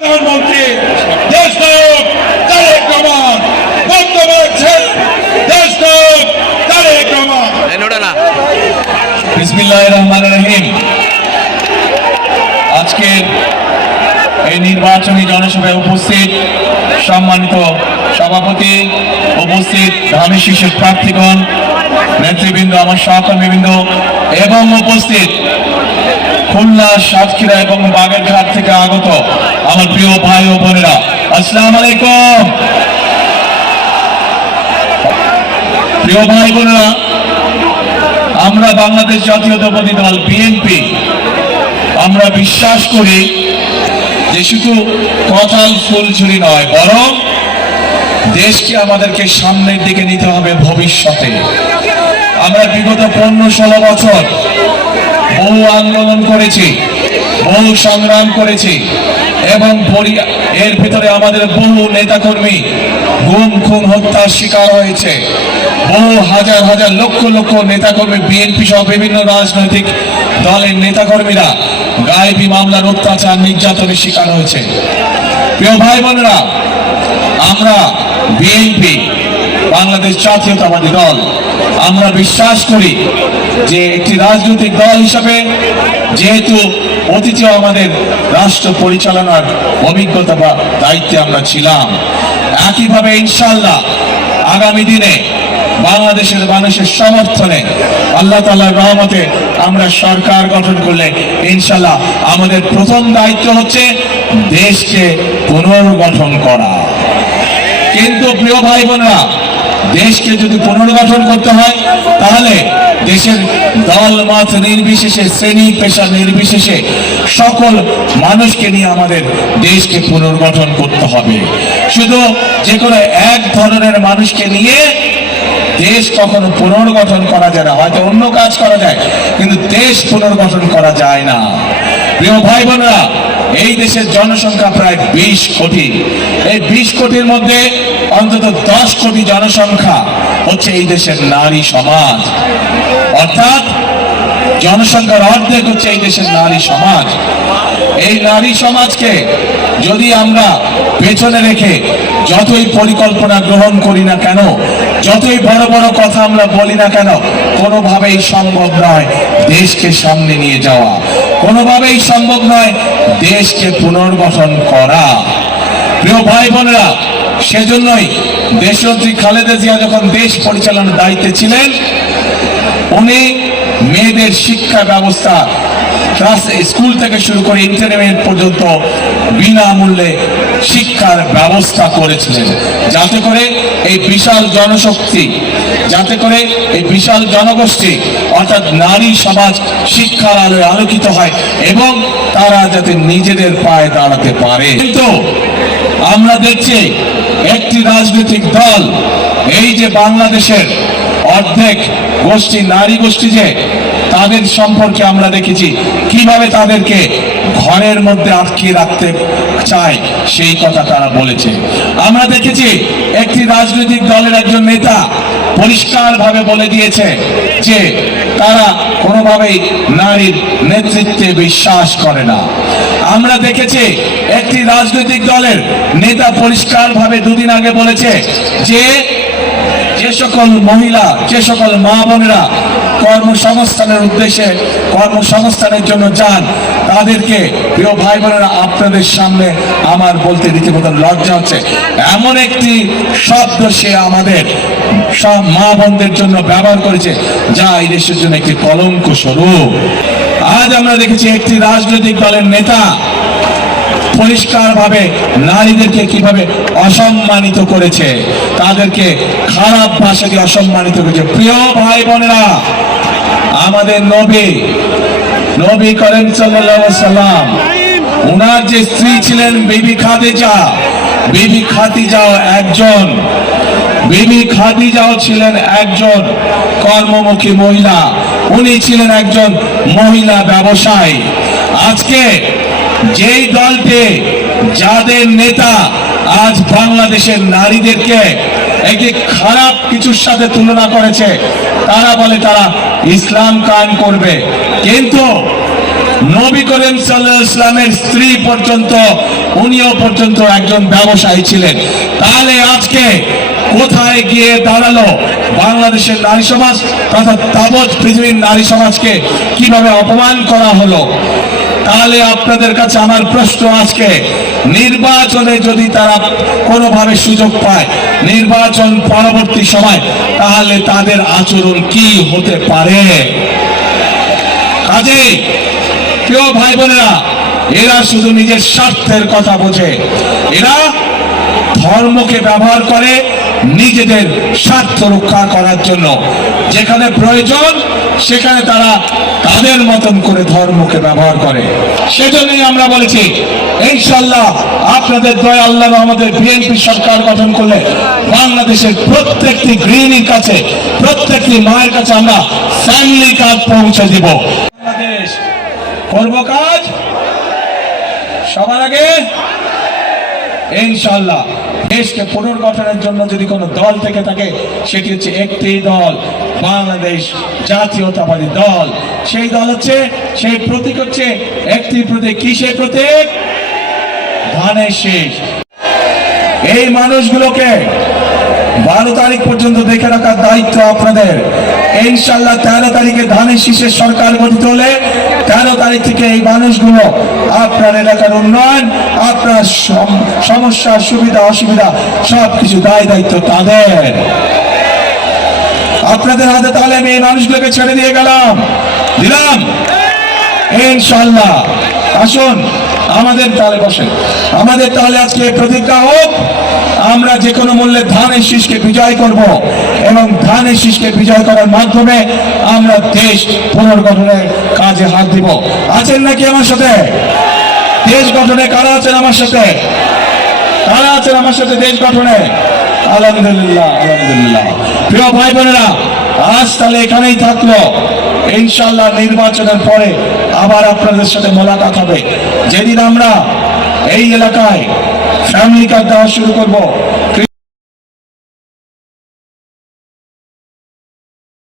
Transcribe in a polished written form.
প্রধানমন্ত্রী দেশনায়ক তারেক রহমান, বক্তব্য রাখছেন দেশনায়ক তারেক রহমান। বিসমিল্লাহির রহমানির রহিম। আজকের এই নির্বাচনী জনসভায় উপস্থিত সম্মানিত সভাপতি, উপস্থিত ধানের শীর্ষের প্রার্থীগণ, নেতৃবৃন্দ, আমার সহকর্মীবৃন্দ এবং উপস্থিত খুলনা, সাতক্ষীরা এবং বাগেরহাট থেকে আগত আমার প্রিয় ভাই ও বোনেরা, আসসালামু আলাইকুম। প্রিয় ভাই বোনেরা, আমরা বাংলাদেশ জাতীয়তাবাদী দল বিএনপি আমরা বিশ্বাস করি যে শুধু কথাল ফুলঝুরি নয়, বরং দেশকে আমাদেরকে সামনের দিকে নিতে হবে ভবিষ্যতে। আমরা বিগত 15-16 বছর বহু আন্দোলন করেছি, বহু সংগ্রাম করেছি এবং এর ভিতরে আমাদের বহু নেতাকর্মী গুম, খুন, হত্যার শিকার হয়েছে। বহু হাজার হাজার লক্ষ লক্ষ নেতাকর্মী, বিএনপি সহ বিভিন্ন রাজনৈতিক দলের নেতাকর্মীরা গায়েবী মামলার অত্যাচার, নির্যাতনের শিকার হয়েছে। প্রিয় ভাই বোনেরা, আমরা বিএনপি বাংলাদেশ জাতীয়তাবাদী দল আমরা বিশ্বাস করি যে একটি রাজনৈতিক দল হিসাবে যেহেতু অতীতেও আমাদের রাষ্ট্র পরিচালনার অভিজ্ঞতা বা দায়িত্বে আমরা ছিলাম, একইভাবে ইনশাআল্লাহ আগামী দিনে বাংলাদেশের মানুষের সমর্থনে আল্লাহ তাআলার রহমতে আমরা সরকার গঠন করলে ইনশাআল্লাহ আমাদের প্রথম দায়িত্ব হচ্ছে দেশকে পুনর্গঠন করা। কিন্তু প্রিয় ভাই বোনেরা, দেশকে যদি পুনর্গঠন করতে হয় তাহলে দেশের দল মত নির্বিশেষে, শ্রেণী পেশা নির্বিশেষে সকল মানুষকে নিয়ে আমাদের দেশকে পুনর্গঠন করতে হবে। শুধু যে কোনো এক ধরনের মানুষকে নিয়ে দেশ কখনো পুনর্গঠন করা যায় না। হয়তো অন্য কাজ করা যায়, কিন্তু দেশ পুনর্গঠন করা যায় না। প্রিয় ভাই বোনেরা, এই দেশের জনসংখ্যা প্রায় 20 কোটি। এই 20 কোটির মধ্যে অন্তত 10 কোটি জনসংখ্যা হচ্ছে এই দেশের নারী সমাজ, অর্থাৎ জনসংখ্যার অর্ধেক হচ্ছে এই দেশের নারী সমাজ। এই নারী সমাজকে যদি আমরা পেছনে রেখে যতই পরিকল্পনা গ্রহণ করি না কেন, যতই বড় বড় কথা আমরা বলি না কেন, কোনোভাবেই সম্ভব নয় দেশকে সামনে নিয়ে যাওয়া, কোনোভাবেই সম্ভব নয় দেশকে পুনর্গঠন করা। প্রিয় ভাই বোনেরা, সেজন্যই দেশনেত্রী খালেদা জিয়া যখন দেশ পরিচালনার দায়িত্বে ছিলেন, উনি মেয়েদের শিক্ষা ব্যবস্থা ক্লাস স্কুল থেকে শুরু করে ইন্টারমিডিয়েট পর্যন্ত বিনামূল্যে শিক্ষার ব্যবস্থা করেছিলেন, যাতে করে এই বিশাল জনশক্তি, যাতে করে এই বিশাল জনগোষ্ঠী অর্থাৎ নারী সমাজ শিক্ষার আলোয় আলোকিত হয় এবং তারা যাতে নিজেদের পায়ে দাঁড়াতে পারে। কিন্তু আমরা দেখছি একটি রাজনৈতিক দল, এই যে বাংলাদেশের অর্ধেক গোষ্ঠী নারী গোষ্ঠী, যে তাদের সম্পর্কে আমরা দেখেছি কিভাবে তাদেরকে ঘরের মধ্যে আটকে রাখতে চায়, সেই কথা তারা বলেছে। আমরা দেখেছি একটি রাজনৈতিক দলের একজন নেতা পরিষ্কারভাবে বলে দিয়েছে যে তারা কোনোভাবেই নারীর নেতৃত্বে বিশ্বাস করে না। আমরা দেখেছি একটি রাজনৈতিক দলের নেতা পরিষ্কারভাবে দুদিন আগে বলেছে যে যে সকল মহিলা, যে সকল মা বোনেরা কর্মসংস্থানের উদ্দেশ্যে, কর্মসংস্থানের জন্য যান, তাদেরকে, প্রিয় ভাই বোনেরা, আপনাদের সামনে আমার বলতে রীতিমতো লজ্জা হচ্ছে, এমন একটি শব্দ সে আমাদের সব মা বোনদের জন্য ব্যবহার করেছে যা এই দেশের জন্য একটি কলঙ্ক স্বরূপ। আজ আমরা দেখেছি একটি রাজনৈতিক দলের নেতা পরিষ্কারভাবে নারীদেরকে কিভাবে অসম্মানিত করেছে, তাদেরকে খারাপ ভাষা দিয়ে অসম্মানিত করেছে। প্রিয় ভাই বোনেরা, আমাদের নবী করিম সাল্লাল্লাহু আলাইহি সাল্লাম, ওনার যে স্ত্রী ছিলেন বিবি খাদিজাও ছিলেন একজন কর্মমুখী মহিলা। উনি ছিলেন একজন মহিলা ব্যবসায়ী। আজকে যেই দলটি, যাদের নেতা আজ বাংলাদেশের নারীদেরকে একটি খারাপ কিছুর সাথে তুলনা করেছে, তারা বলে তারা ইসলাম কায়েম করবে, কিন্তু নবী করিম সাল্লাল্লাহু আলাইহি ওয়াসাল্লামের স্ত্রী পর্যন্ত, উনিও পর্যন্ত একজন ব্যবসায়ী ছিলেন। তাহলে আজকে কোথায় গিয়ে দাঁড়ালো বাংলাদেশের নারী সমাজ তথা তাবৎ পৃথিবীর নারী সমাজকে কিভাবে অপমান করা হলো? তাহলে আপনাদের কাছে আমার প্রশ্ন, আজকে নির্বাচনে যদি তারা কোনোভাবে সুযোগ পায় নির্বাচন পরবর্তী সময়, তাহলে তাদের আচরণ কি হতে পারে? কাজেই প্রিয় ভাই বোনেরা, এরা শুধু নিজের স্বার্থের কথা বোঝে, এরা ধর্মকে ব্যবহার করে নিজেদের স্বার্থ রক্ষা করার জন্য। যেখানে প্রয়োজন সেখানে তারা তাদের মতন করে ধর্মকে ব্যবহার করে। সেজন্যই আমরা বলেছি ইনশাআল্লাহ আপনাদের দয়া আল্লাহ আমাদের বিএনপি সরকার গঠন করলে বাংলাদেশের প্রত্যেকটি গৃহিণীর কাছে, প্রত্যেকটি মায়ের কাছে আমরা ফ্যামিলি কার্ড পৌঁছে দিব। বাংলাদেশ করব কাজ সবার আগে ইনশাআল্লাহ। দেশকে পুনর্গঠনের জন্য যদি কোনো দল থেকে থাকে সেটি হচ্ছে একটি দল, বাংলাদেশ জাতীয়তাবাদী দল। সেই দল হচ্ছে, সেই প্রতীক হচ্ছে একটি প্রতীক। কিসের প্রতীক? ধানের শীষ। এই মানুষগুলোকে 12 তারিখ পর্যন্ত দেখে রাখার দায়িত্ব আপনাদের। ইনশাআল্লাহ 13 তারিখে ধানের শীষের সরকার গঠিত হলে 13 তারিখ থেকে এই মানুষগুলো আপনার এলাকার উন্নয়ন, আপনার সমস্যা, সুবিধা অসুবিধা সবকিছু দায়িত্ব তাদের। আপনাদের হাতে তাহলে আমি এই মানুষগুলোকে ছেড়ে দিয়ে দিলাম ইনশাআল্লাহ। আসুন আমাদের তাহলে বসেন, আমাদের তাহলে আজকে প্রতিজ্ঞা হোক, আমরা যে কোনো মূল্যে ধানের শীষকে বিজয় করব এবং ধানের শীষকে বিজয় করার মাধ্যমে আমরা দেশ পুনর্গঠনের কাজে হাত দিব। আছেন নাকি আমার সাথে? দেশ গঠনে কারা আছেন আমার সাথে? কারা আছেন আমার সাথে দেশ গঠনে? আলহামদুলিল্লাহ, আলহামদুলিল্লাহ। প্রিয় ভাই বোনেরা, আজ তাহলে এখানেই থাকলো। ইনশাআল্লাহ নির্বাচনের পরে আবার আপনাদের সাথে মোলাকাত হবে। যেদিন আমরা এই এলাকায় ফ্যামিলি কার্ড দেওয়া শুরু করব,